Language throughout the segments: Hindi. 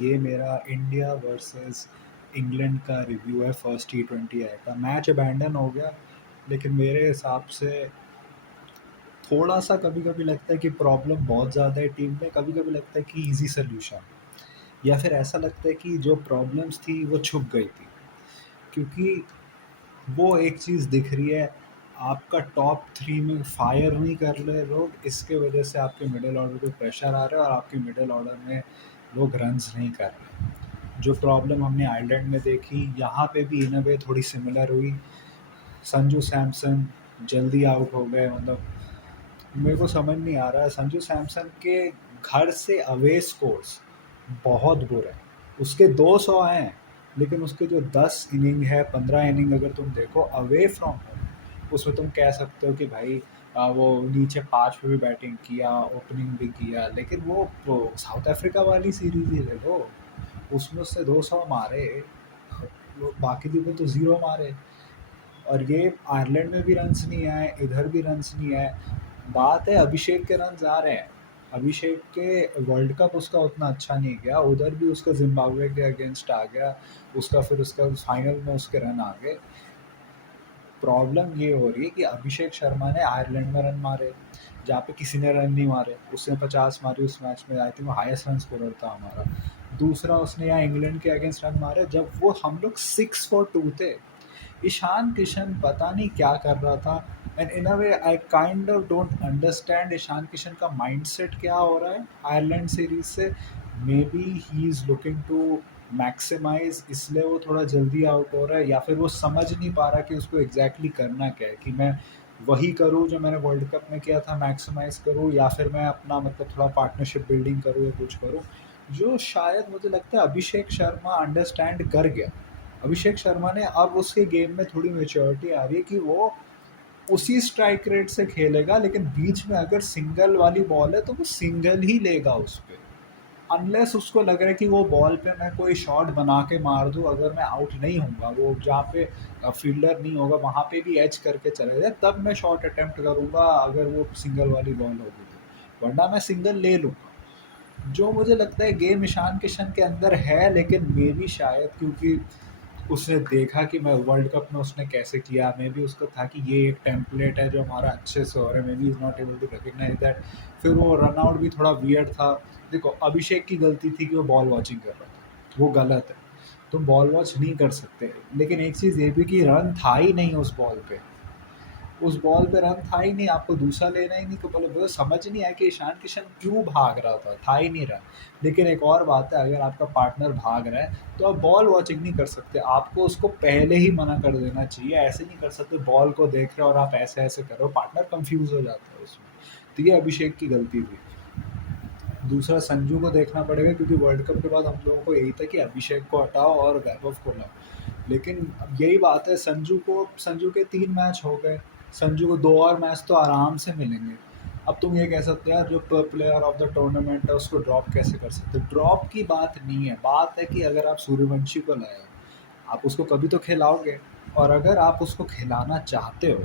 ये मेरा इंडिया वर्सेस इंग्लैंड का रिव्यू है। फर्स्ट T20 आई का मैच अबैंडन हो गया, लेकिन मेरे हिसाब से थोड़ा सा कभी कभी लगता है कि प्रॉब्लम बहुत ज़्यादा है टीम में, कभी कभी लगता है कि इजी सोल्यूशन, या फिर ऐसा लगता है कि जो प्रॉब्लम्स थी वो छुप गई थी। क्योंकि वो एक चीज़ दिख रही है, आपका टॉप थ्री में फायर नहीं कर रहे लोग, इसके वजह से आपके मिडिल ऑर्डर पे प्रेशर आ रहा है और आपके मिडिल ऑर्डर में लोग रन्स नहीं कर रहे। जो प्रॉब्लम हमने आयरलैंड में देखी, यहाँ पे भी इन अ वे थोड़ी सिमिलर हुई। संजू सैमसन जल्दी आउट हो गए, मतलब मेरे को समझ नहीं आ रहा है। संजू सैमसन के घर से अवे स्कोर्स बहुत बुरे हैं। उसके 200 आए हैं, लेकिन उसके जो 10 इनिंग है, 15 इनिंग अगर तुम देखो अवे फ्रॉम होम, उसमें तुम कह सकते हो कि भाई वो नीचे 5 पे भी बैटिंग किया, ओपनिंग भी किया, लेकिन वो साउथ अफ्रीका वाली सीरीज ही ले लो, उसमें उससे 200 मारे, बाकी भी तो ज़ीरो मारे। और ये आयरलैंड में भी रन्स नहीं आए, इधर भी रन्स नहीं आए। बात है अभिषेक के रन्स आ रहे हैं। अभिषेक के वर्ल्ड कप उसका उतना अच्छा नहीं गया, उधर भी उसका जिम्बाब्वे के अगेंस्ट आ गया, उसका फिर उसका फाइनल में उसके रन आ गए। प्रॉब्लम ये हो रही है कि अभिषेक शर्मा ने आयरलैंड में रन मारे जहाँ पे किसी ने रन नहीं मारे, उसने 50 मारे उस मैच में, आई थिंक वो हाईएस्ट रन स्कोरर था हमारा। दूसरा उसने यहाँ इंग्लैंड के अगेंस्ट रन मारे जब वो हम लोग 6 for 2 थे। ईशान किशन पता नहीं क्या कर रहा था, and in a way I kind of don't understand Ishan Kishan का माइंडसेट क्या हो रहा है आयरलैंड सीरीज से। Maybe he is looking to maximise, इसलिए वो थोड़ा जल्दी आउट हो रहा है, या फिर वो समझ नहीं पा रहा कि उसको एग्जैक्टली करना क्या है, कि मैं वही करूँ जो मैंने वर्ल्ड कप में किया था, मैक्सिमाइज करूँ, या फिर मैं अपना मतलब थोड़ा पार्टनरशिप बिल्डिंग करूँ या कुछ करूँ, जो शायद मुझे लगता है अभिषेक शर्मा अंडरस्टैंड कर गया। अभिषेक शर्मा ने अब उसके गेम में थोड़ी मेच्योरिटी आ रही है कि वो उसी स्ट्राइक रेट से खेलेगा, लेकिन बीच में अगर सिंगल वाली बॉल है तो वो सिंगल ही लेगा उस पर, अनलेस उसको लग रहा है कि वो बॉल पे मैं कोई शॉट बना के मार दूँ, अगर मैं आउट नहीं होऊंगा, वो जहाँ पे फील्डर नहीं होगा वहाँ पे भी एच करके चले जाए, तब मैं शॉट अटेम्प्ट करूँगा अगर वो सिंगल वाली बॉल होगी तो, वरना मैं सिंगल ले लूँगा। जो मुझे लगता है गेम ईशान किशन के अंदर है, लेकिन मे बी शायद क्योंकि उसने देखा कि मैं वर्ल्ड कप में उसने कैसे किया, मे बी उसको था कि ये एक टेम्पलेट है जो हमारा अच्छे से हो रहा है, maybe is not able to recognise that. फिर वो रन आउट भी थोड़ा वियर्ड था। देखो अभिषेक की गलती थी कि वो बॉल वॉचिंग कर रहा था, वो गलत है, तुम बॉल वॉच नहीं कर सकते। लेकिन एक चीज़ ये भी कि रन था ही नहीं उस बॉल पे, उस बॉल पे रन था ही नहीं, आपको दूसरा लेना ही नहीं, तो बोले मुझे समझ नहीं आया कि ईशान किशन क्यों भाग रहा था ही नहीं रन। लेकिन एक और बात है, अगर आपका पार्टनर भाग रहा है तो आप बॉल वॉचिंग नहीं कर सकते, आपको उसको पहले ही मना कर देना चाहिए। ऐसे नहीं कर सकते बॉल को देख रहे हो और आप ऐसे ऐसे कर रहे हो, पार्टनर कंफ्यूज हो जाता है उसमें। तो ये अभिषेक की गलती थी। दूसरा संजू को देखना पड़ेगा, क्योंकि वर्ल्ड कप के बाद हम लोगों को यही था कि अभिषेक को हटाओ और वैभव को लाओ, लेकिन अब यही बात है, संजू के 3 मैच हो गए, संजू को 2 और मैच तो आराम से मिलेंगे। अब तुम ये कह सकते हो यार जो प्लेयर ऑफ द टूर्नामेंट है उसको ड्रॉप कैसे कर सकते हो, ड्रॉप की बात नहीं है, बात है कि अगर आप सूर्यवंशी को लाए हो, आप उसको कभी तो खिलाओगे, और अगर आप उसको खिलाना चाहते हो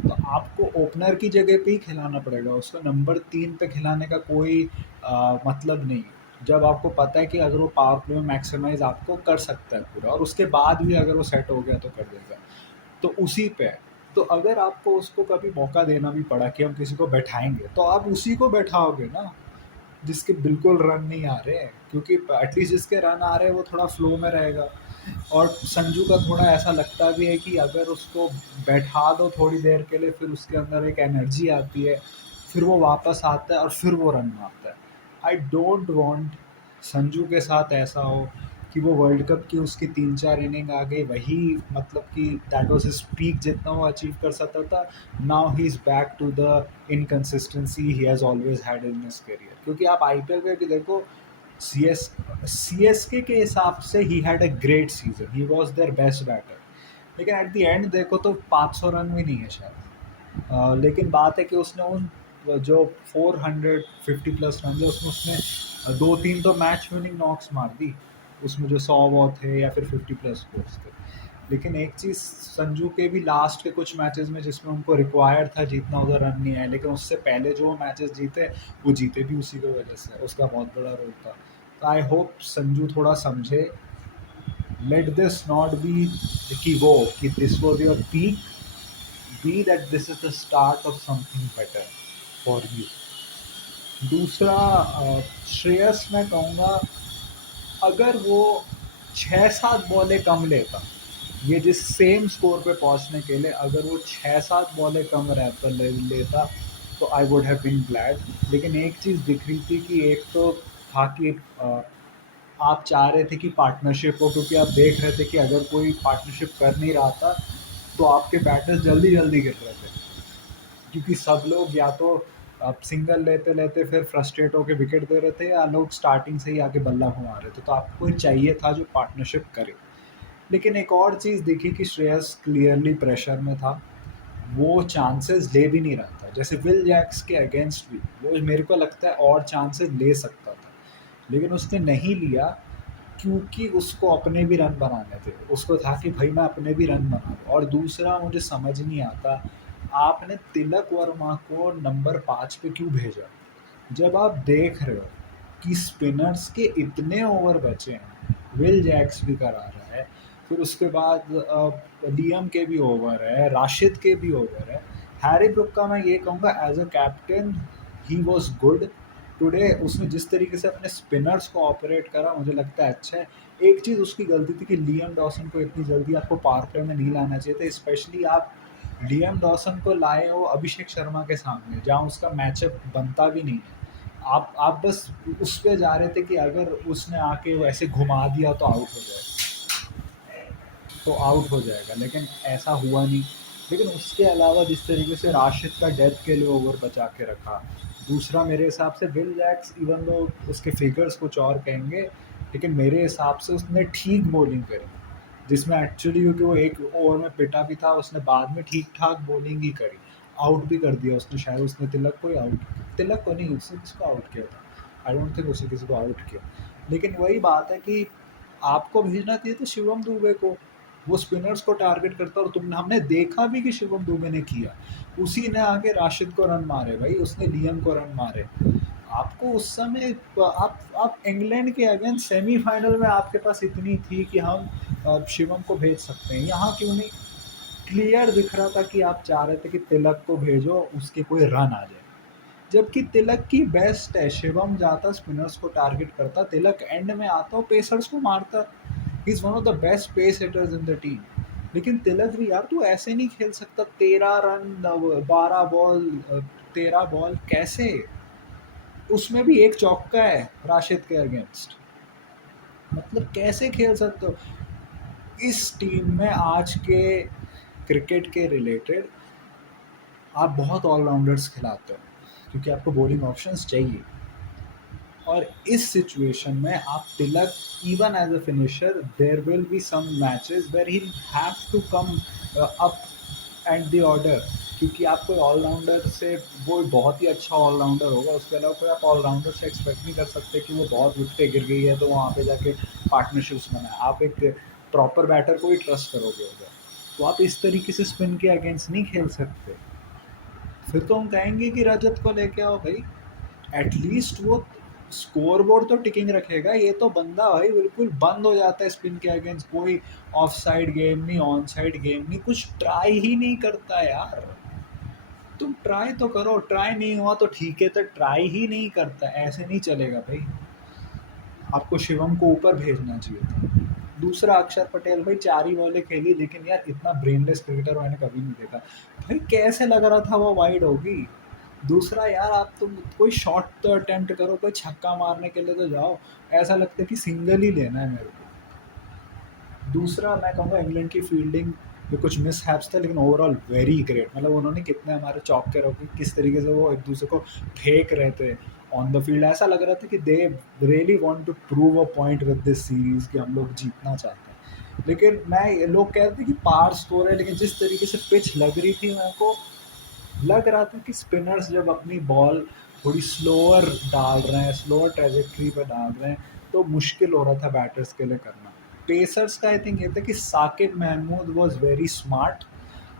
तो आपको ओपनर की जगह पे ही खिलाना पड़ेगा, उसको नंबर 3 पे खिलाने का कोई मतलब नहीं है। जब आपको पता है कि अगर वो पावर प्ले में मैक्सिमाइज आपको कर सकता है पूरा, और उसके बाद भी अगर वो सेट हो गया तो कर देगा, तो उसी पे है। तो अगर आपको उसको कभी मौका देना भी पड़ा कि हम किसी को बैठाएंगे, तो आप उसी को बैठाओगे ना जिसके बिल्कुल रन नहीं आ रहे हैं, क्योंकि एटलीस्ट जिसके रन आ रहे हैं वो थोड़ा फ्लो में रहेगा। और संजू का थोड़ा ऐसा लगता भी है कि अगर उसको बैठा दो थोड़ी देर के लिए, फिर उसके अंदर एक एनर्जी आती है, फिर वो वापस आता है और फिर वो रन मारता है। आई डोंट वांट संजू के साथ ऐसा हो कि वो वर्ल्ड कप की उसकी 3-4 इनिंग आ गई, वही मतलब कि दैट वाज हिज पीक जितना वो अचीव कर सकता था। Now he is back to the inconsistency he has always had in his career. क्योंकि आप आईपीएल में भी देखो, सीएसके के हिसाब से he had a great season, he was their best batter, लेकिन एट द एंड देखो तो 500 रन भी नहीं है शायद। लेकिन बात है कि उसने उन जो 450 प्लस रन है उसमें उसने 2-3 तो मैच विनिंग नॉक्स मार दी, उसमें जो 100 वो थे या फिर 50 प्लस स्कोर्स थे। लेकिन एक चीज़ संजू के भी लास्ट के कुछ मैचेस में जिसमें उनको रिक्वायर्ड था जीतना, उधर रन नहीं आए, लेकिन उससे पहले जो मैचेस जीते वो जीते भी उसी की वजह से, उसका बहुत बड़ा रोल था। तो आई होप संजू थोड़ा समझे, लेट दिस नॉट बी कि वो कि this was your peak, be that this is the start of something better for you. दूसरा श्रेयस मैं कहूँगा, अगर वो 6-7 बॉलें कम लेता, ये जिस सेम स्कोर पे पहुंचने के लिए अगर वो 6-7 बॉलें कम रहता लेता तो I would have been glad. लेकिन एक चीज़ दिख रही थी कि एक तो था कि आप चाह रहे थे कि पार्टनरशिप हो, क्योंकि आप देख रहे थे कि अगर कोई पार्टनरशिप कर नहीं रहा था तो आपके बैटर्स जल्दी जल्दी गिर रहे थे, क्योंकि सब लोग या तो अब सिंगल लेते लेते फिर फ्रस्ट्रेट होकर विकेट दे रहे थे, या लोग स्टार्टिंग से ही आके बल्ला घुमा रहे थे, तो आपको चाहिए था जो पार्टनरशिप करे। लेकिन एक और चीज़ दिखी कि श्रेयस क्लियरली प्रेशर में था, वो चांसेस ले भी नहीं रहा था। जैसे विल जैक्स के अगेंस्ट भी वो मेरे को लगता है और चांसेस ले सकता था, लेकिन उसने नहीं लिया, क्योंकि उसको अपने भी रन बनाने थे। उसको था कि भाई मैं अपने भी रन बना लूँ। और दूसरा मुझे समझ नहीं आता, आपने तिलक वर्मा को नंबर 5 पे क्यों भेजा? जब आप देख रहे हो कि स्पिनर्स के इतने ओवर बचे हैं, विल जैक्स भी करा रहा है, फिर उसके बाद लियम के भी ओवर है, राशिद के भी ओवर है, हैरी ब्रुक का मैं ये कहूँगा as a captain he was good today. उसने जिस तरीके से अपने स्पिनर्स को ऑपरेट करा मुझे लगता है अच्छा है। एक चीज़ उसकी गलती थी कि लियम डॉसन को इतनी जल्दी आपको पावर प्ले में नहीं लाना चाहिए था, स्पेशली आप लियम डॉसन को लाए हो अभिषेक शर्मा के सामने जहाँ उसका मैचअप बनता भी नहीं है। आप बस उस पे जा रहे थे कि अगर उसने आके वैसे घुमा दिया तो आउट हो जाएगा, तो आउट हो जाएगा, लेकिन ऐसा हुआ नहीं। लेकिन उसके अलावा जिस तरीके से राशिद का डेथ के लिए ओवर बचा के रखा, दूसरा मेरे हिसाब से विल जैक्स इवन दो उसके फिगर्स कुछ और कहेंगे, लेकिन मेरे हिसाब से उसने ठीक बॉलिंग करी, जिसमें एक्चुअली क्योंकि वो एक ओवर में पिटा भी था, उसने बाद में ठीक ठाक बॉलिंग ही करी, आउट भी कर दिया उसने, शायद उसने तिलक को ही आउट, तिलक को नहीं, उसने किसको आउट किया था, आई डोंट थिंक उसने किसी को आउट किया। लेकिन वही बात है कि आपको भेजना चाहिए था शिवम दुबे को, वो स्पिनर्स को टारगेट करता, और तुमने हमने देखा भी कि शिवम दुबे ने किया, उसी ने आके राशिद को रन मारे भाई, उसने लियम को रन मारे। आपको उस समय आप इंग्लैंड के अगेंस्ट सेमीफाइनल में आपके पास इतनी थी कि हम शिवम को भेज सकते हैं, यहाँ क्यों नहीं? क्लियर दिख रहा था कि आप चाह रहे थे कि तिलक को भेजो, उसके कोई रन आ जाए, जबकि तिलक की बेस्ट है, शिवम जाता स्पिनर्स को टारगेट करता, तिलक एंड में आता और पेसर्स को मारता, he is one of the best pace hitters in the team. लेकिन तिलक भी यार तू ऐसे नहीं खेल सकता, 13 रन 12 बॉल 13 बॉल कैसे? उसमें भी एक चौका है राशिद के अगेंस्ट, मतलब कैसे खेल सकते हो? इस टीम में आज के क्रिकेट के रिलेटेड आप बहुत ऑलराउंडर्स खिलाते हो, क्योंकि आपको बॉलिंग ऑप्शंस चाहिए, और इस सिचुएशन में आप Tilak even as a finisher there will be some matches where he have to come up and the order, क्योंकि आप कोई ऑलराउंडर से, वो बहुत ही अच्छा ऑलराउंडर होगा, उसके अलावा कोई आप ऑलराउंडर से एक्सपेक्ट नहीं कर सकते कि वो बहुत विकटें गिर गई है तो वहाँ पे जाके पार्टनरशिप्स बनाए। आप एक प्रॉपर बैटर को ही ट्रस्ट करोगे उधर, तो आप इस तरीके से स्पिन के अगेंस्ट नहीं खेल सकते। फिर तो हम कहेंगे कि रजत को लेके आओ भाई, एटलीस्ट वो स्कोर बोर्ड तो टिकिंग रखेगा, ये तो बंदा भाई बिल्कुल बंद हो जाता है स्पिन के अगेंस्ट, कोई ऑफ साइड गेम नहीं, ऑन साइड गेम नहीं, कुछ ट्राई ही नहीं करता यार। तुम ट्राई तो करो, ट्राई नहीं हुआ तो ठीक है, तो ट्राई ही नहीं करता, ऐसे नहीं चलेगा भाई। आपको शिवम को ऊपर भेजना चाहिए था। दूसरा अक्षर पटेल भाई 4 ही बॉलें खेली, लेकिन यार इतना ब्रेनलेस क्रिकेटर मैंने कभी नहीं देखा भाई, कैसे लग रहा था वो वाइड होगी। दूसरा यार आप तुम कोई शॉट तो अटेम्प्ट करो, कोई छक्का मारने के लिए तो जाओ, ऐसा लगता है कि सिंगल ही लेना है मेरे को। दूसरा मैं कहूँगा इंग्लैंड की फील्डिंग में कुछ मिस हैप्स थे, लेकिन ओवरऑल वेरी ग्रेट, मतलब उन्होंने कितने हमारे चौक के रोके, किस तरीके से वो एक दूसरे को फेंक रहे थे ऑन द फील्ड, ऐसा लग रहा था कि they really want to prove a point with this series कि हम लोग जीतना चाहते हैं। लेकिन मैं लोग कह रहे थे कि पार स्कोर है, लेकिन जिस तरीके से पिच लग रही थी मेरे को लग रहा था कि स्पिनर्स जब अपनी बॉल थोड़ी स्लोअर डाल रहे हैं, स्लोअर ट्रेजेक्ट्री पर डाल रहे हैं, तो मुश्किल हो रहा था बैटर्स के लिए करना। पेसर्स का आई थिंक ये था कि Saqib Mahmood was very smart,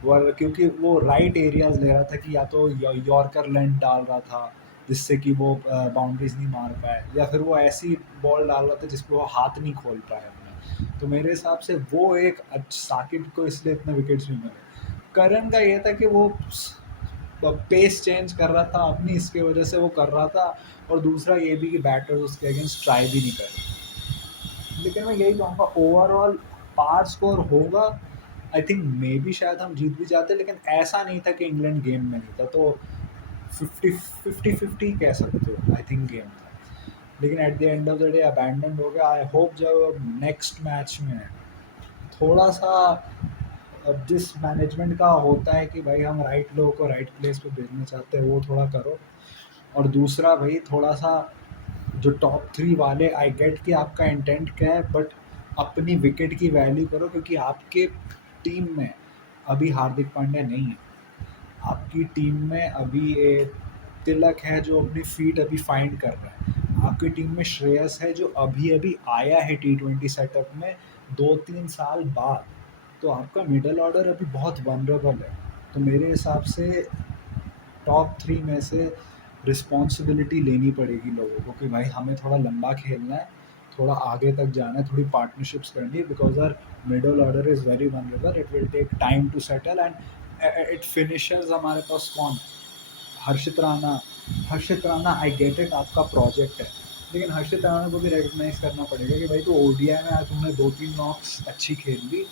क्योंकि वो राइट एरियाज ले रहा था कि या तो यॉर्कर लेंथ डाल रहा था, जिससे कि वो बाउंड्रीज नहीं मार पाए, या फिर वो ऐसी बॉल डाल रहा था जिसपे वो हाथ नहीं खोल पाए अपने। तो मेरे हिसाब से वो एक साकिब को इसलिए इतने विकेट्स भी मिले। करण का ये था कि वो पेस चेंज कर रहा था अपनी, इसके वजह से वो कर रहा था, और दूसरा ये भी कि बैटर्स उसके अगेंस्ट ट्राई भी नहीं कर रहे। लेकिन मैं यही कहूँगा ओवरऑल पार स्कोर होगा, आई थिंक मे बी शायद हम जीत भी जाते, लेकिन ऐसा नहीं था कि इंग्लैंड गेम में नहीं था। तो 50-50 कह सकते हो आई थिंक गेम था। लेकिन at the end of the day abandon हो गया। आई होप जब नेक्स्ट मैच में थोड़ा सा, अब जिस मैनेजमेंट का होता है कि भाई हम राइट लोगों को राइट प्लेस पे भेजना चाहते हैं, वो थोड़ा करो। और दूसरा भाई थोड़ा सा जो टॉप 3 वाले, आई गेट कि आपका इंटेंट क्या है, बट अपनी विकेट की वैल्यू करो, क्योंकि आपके टीम में अभी हार्दिक पांड्या नहीं है। आपकी टीम में अभी एक तिलक है जो अपनी फीट अभी फाइंड कर रहा है। आपकी टीम में श्रेयस है जो अभी अभी आया है T20 सेटअप में 2-3 साल बाद। तो आपका मिडल ऑर्डर अभी बहुत वनरेबल है। तो मेरे हिसाब से टॉप 3 में से रिस्पॉन्सिबिलिटी लेनी पड़ेगी लोगों को कि भाई हमें थोड़ा लंबा खेलना है, थोड़ा आगे तक जाना है, थोड़ी पार्टनरशिप्स करनी है, because our middle order is very vulnerable, it will take time to settle, and it finishers हमारे पास कौन? Harshit Rana. Harshit Rana, I get it, आपका प्रोजेक्ट है, लेकिन हर्षित राणा को भी रिकग्नाइज करना पड़ेगा कि भाई तो ओडीआई में आज तुमने 2-3 नॉक्स अच्छी खेल ली।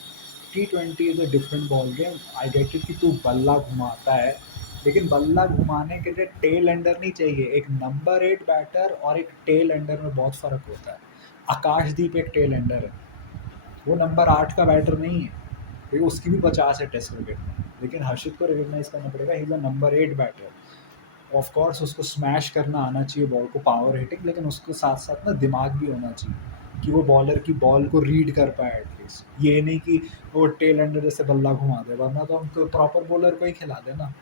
T20 is a different ball game. I get it कि तू बल्ला घुमाता है, लेकिन बल्ला घुमाने के लिए टेल एंडर नहीं चाहिए। एक नंबर 8 बैटर और एक टेल एंडर में बहुत फ़र्क होता है। आकाशदीप एक टेल एंडर है, वो नंबर 8 का बैटर नहीं है, क्योंकि उसकी भी 50 है टेस्ट क्रिकेट में। लेकिन हर्षित को रिकग्नाइज करना पड़ेगा, he is a number 8 batter. Of course उसको स्मैश करना आना चाहिए बॉल को, पावर हिटिंग, लेकिन उसके साथ साथ ना दिमाग भी होना चाहिए कि वो बॉलर की बॉल को रीड कर पाए एटलीस्ट। ये नहीं कि वो टेल एंडर जैसे बल्ला घुमा दे, वरना तो हम प्रॉपर बॉलर को ही खिला देना।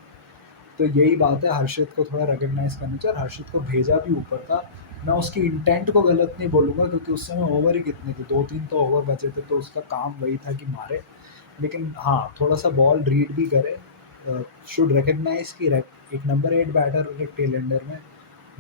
तो यही बात है, हर्षित को थोड़ा रिकग्नाइज करना चाहिए। हर्षित को भेजा भी ऊपर था। मैं उसकी इंटेंट को गलत नहीं बोलूँगा, क्योंकि उस समय ओवर ही कितने थे, 2-3 तो ओवर बचे थे, तो उसका काम वही था कि मारे। लेकिन हाँ, थोड़ा सा बॉल रीड भी करे, शुड रिकग्नाइज कि एक नंबर 8 बैटर और एक टेल एंडर में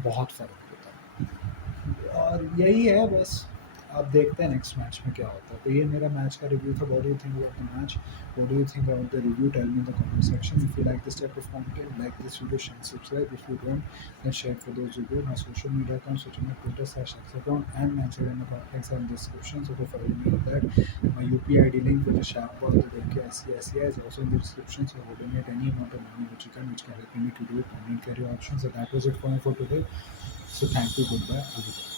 बहुत फ़र्क होता है। और यही है बस। अब देखते हैं नेक्स्ट मैच में क्या होता है। तो ये मेरा मैच का रिव्यू था। What do you think about the match? What do you think about the review? Tell me in the comment section. If you like this type of content, like this video, share and subscribe. If you don't, then share for those who do. My social media accounts, which are my Twitter/X account and my Instagram account, links are in the description. So go follow me on that. My UPI ID link, which is sharpball.ICICI, is also in the description. So go donate any amount of money which can help me to do it. Permanent career options. So that was it for me for today. So thank you. Goodbye. Have a good day.